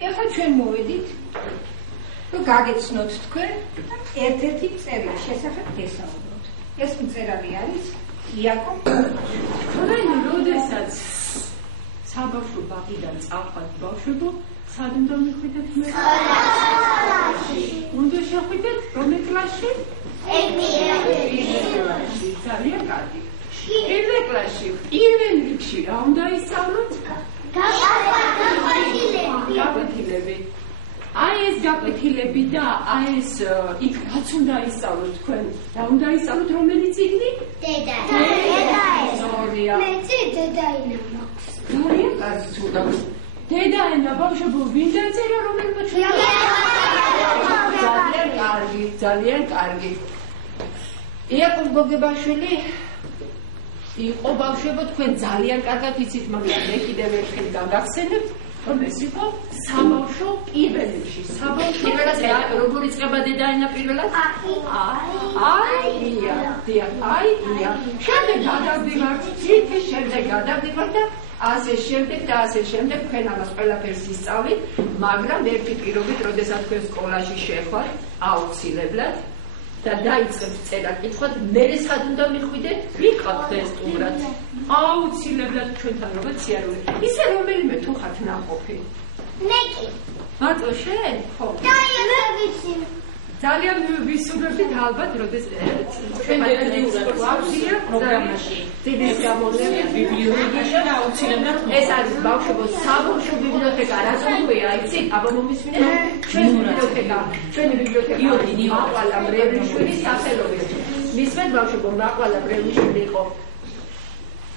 ეხლა ჩვენ მოვედით რომ გაგეცნოთ თქვენ ერთ-ერთი წერილი შესახებ გესაუბროთ. ეს წერილი არის იაკობ თქვენ როდესაც საბავშვო ბაღიდან წავხართ ბავშვებო, სად უნდა მიხვიდეთ მე? სკოლაში. უნდა შეხვიდეთ რომელ კლასში? პირველში. ძალიან კარგი. პირველ კლასში, პირველ რიგში რა უნდა ისწავლოთ? გაკვეთილები. აი ეს გაკვეთილები და აი ეს იქ რაც უნდა ისწავლოთ თქვენ? რა უნდა ისწავლოთ რომელი წიგნი? დედაენა. მეც დედაენა მაქვს. ძალიან კარგი ცუდა. დედაენა ბავშვებო ვინ დაწერა რომელმა ჩვენ? ძალიან კარგი, ძალიან კარგი. იაკობ გოგებაშვილი იყო ბავშვებო თქვენ ძალიან კარგად იცით, მაგრამ მე კიდევ ერთხელ გაგახსენებთ, რომ ეს იყო საბავშვო პირველ რიგში. საბავშვო პირველად როგორ იწყება დედაენა პირველად? აი. შემდეგ გადავდივართ, თითი შემდეგ გადავდივართ და ასე შემდეგ და ასე შემდეგ თქვენ ამას ყველაფერს ისწავლით, მაგრამ ერთი პირობით, როდესაც თქვენ სკოლაში შეხვდეთ, აუცილებლად და დაიწყებთ წერა-კითხვად, მერე სად უნდა მიხვიდეთ? ვიყავთ ეს სტუმრად. აუცილებლად ჩვენთან როგორც სიარული. ისე რომელიმე თუ ხართ ნაყოფი. მე კი. მარტო შენ? ხო. ძალიან ვისურვებთ ალბათ, როდესაც ჩვენ დედაენა პროგრამაში. დიდი გამოვლენა ბიბლიოთეკაში და აუცილებლად ეს არის ბავშვებო საბავშვო ბიბლიოთეკა, რაც ქვია, იცით? აბა მომისმინეთ? ჩვენი ბიბლიოთეკა, მაყვალა მრევლიშვილი სახელობით. მისმენთ ბავშვებო, მაყვალა მრევლიშვილი იყო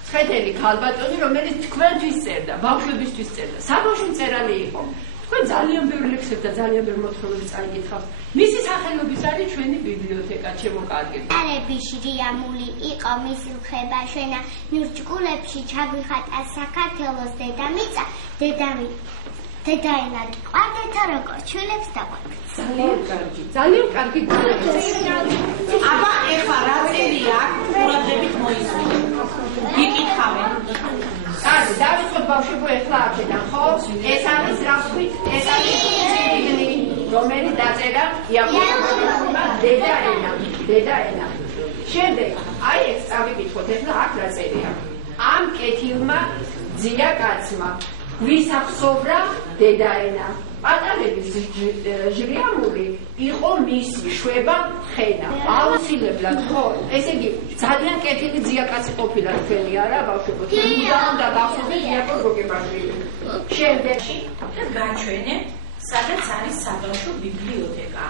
ცხედელი ქალბატონი, რომელიც თქვენთვის წერდა, ბავშვებისთვის წერდა. საბავშვო მწერალი იყო. თქვენ ძალიან ბევრ ლექსებს და ძალიან ბევრ მოთხრობებს წაიკითხავთ. მისი სახელობის არის ჩვენი ბიბლიოთეკა, ჩემო კარგი. არები შრიამული იყო მისი ხება შენა ნურჭკულებში ჩაგვიხატა საქართველოს დედამიწა, დედაენა ყვარდეთა როგორ ჩვილებს დაყვარდეთ. ძალიან კარგი, ძალიან კარგი. აბა ეხლა რა წერია ყურადღებით მოისმინე. გიკითხავენ. კარგი, დავიწყოთ ბავშვებო ეხლა აქედან, ხო? ეს არის რა ვთქვით? ეს არის წიგნი, რომელიც დაწერა იაკობმა დედაენა. შემდეგ, აი ეს წავიკითხოთ, ეხლა აქ რა წერია? ამ კეთილმა ძია კაცმა გვისახსოვრა დედაენა. პატარების ჟრიამული იყო მისი შვება ხენა. აუცილებლად, ხო? ესე იგი, ძალიან კეთილი ძია კაცი ყოფილა თქვენი არა, ბავშვებო? უნდა გახსოვდეთ იაკობ გოგებაშვილი. შემდეგში გაჩვენე, სადაც არის საბავშვო ბიბლიოთეკა.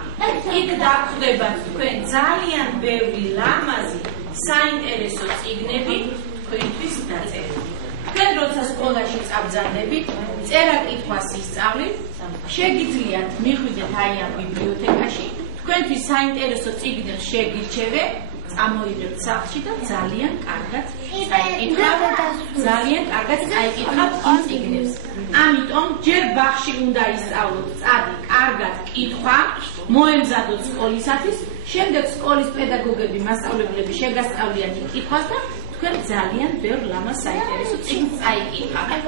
იქ დაგვხვდებათ თქვენ ძალიან ბევრი ლამაზი, საინტერესო წიგნები თქვენთვის დაწერილი. თქვენ როცა სკოლაში წაბრძანდებით, წერა-კითხვას ისწავლით, შეგიძლიათ მიხვიდეთ აი ამ ბიბლიოთეკაში, თქვენთვის საინტერესო წიგნი შეგირჩევეთ, წამოიღებთ სახლში და ძალიან კარგად წაიკითხავთ იმ წიგნებს. ამიტომ ჯერ ბაღში უნდა ისწავლოთ წადი კარგად კითხვა, მოემზადოთ სკოლისათვის, შემდეგ სკოლის პედაგოგები, მასწავლებლები შეგასწავლიან კითხვას და თქვენ ძალიან ბევრ ლამაზ საინტერესო წიგნს წაიკითხავთ.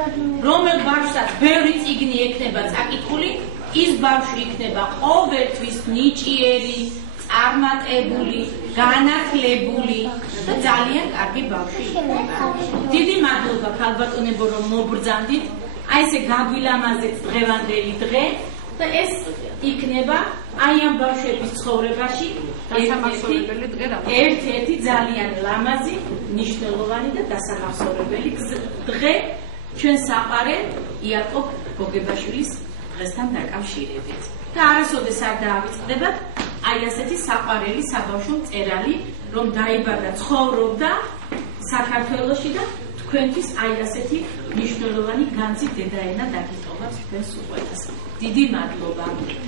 რომელ ბავშვსაც ბევრი წიგნი ექნება წაკითხული, ის ბავშვი იქნება ყოველთვის ნიჭიერი, წარმატებული, განათლებული და ძალიან კარგი ბავშვი იქნება. დიდი მადლობა ქალბატონებო, რომ მობრძანდით. აი ესე გავილამაზეთ დღევანდელი დღე და ეს იქნება აი ამ ბავშვების ცხოვრებაში ერთ-ერთი ძალიან ლამაზი, მნიშვნელოვანი და დასამახსოვრებელი დღე ჩვენ საყარეთ იაკობ გოგებაშვილის დღესთან დაკავშირებით. და არასოდეს არ დაავიწყდებათ აი ასეთი საყვარელი საბავშვო მწერალი, რომ დაიბადა, ცხოვრობდა საქართველოში და თქვენთვის აი ასეთი მნიშვნელოვანი განძი დედაენა დაგიტოვოთ თქვენს უყვარს. დიდი მადლობა.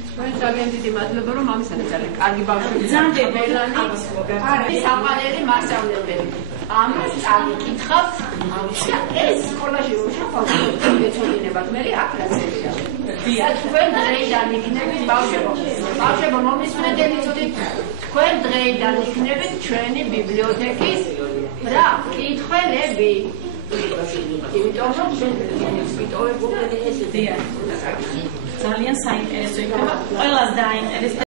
თქვენ ძალიან დიდი მადლობა, რომ ამისადა ძალიან კარგი ბავშვები ბრძანდებელანი. საყვარელი მასწავლებელი. ამას წავიკითხავთ. ეს სკოლაში რომ შეხვდეთ, გეცოდინებათ, მე აქ რა წერია. თქვენ დღეიდან იქნებით ბავშვებო, მომისმენთ ეთიცოდით, თქვენ დღეიდან იქნებით ჩვენი ბიბლიოთეკის რა კითხველები. იმიტომ რომ ჩვენ ვიტოვებულები ესეთი ძალიან საინტერესო იქნება, ყველას დააინტერესებს.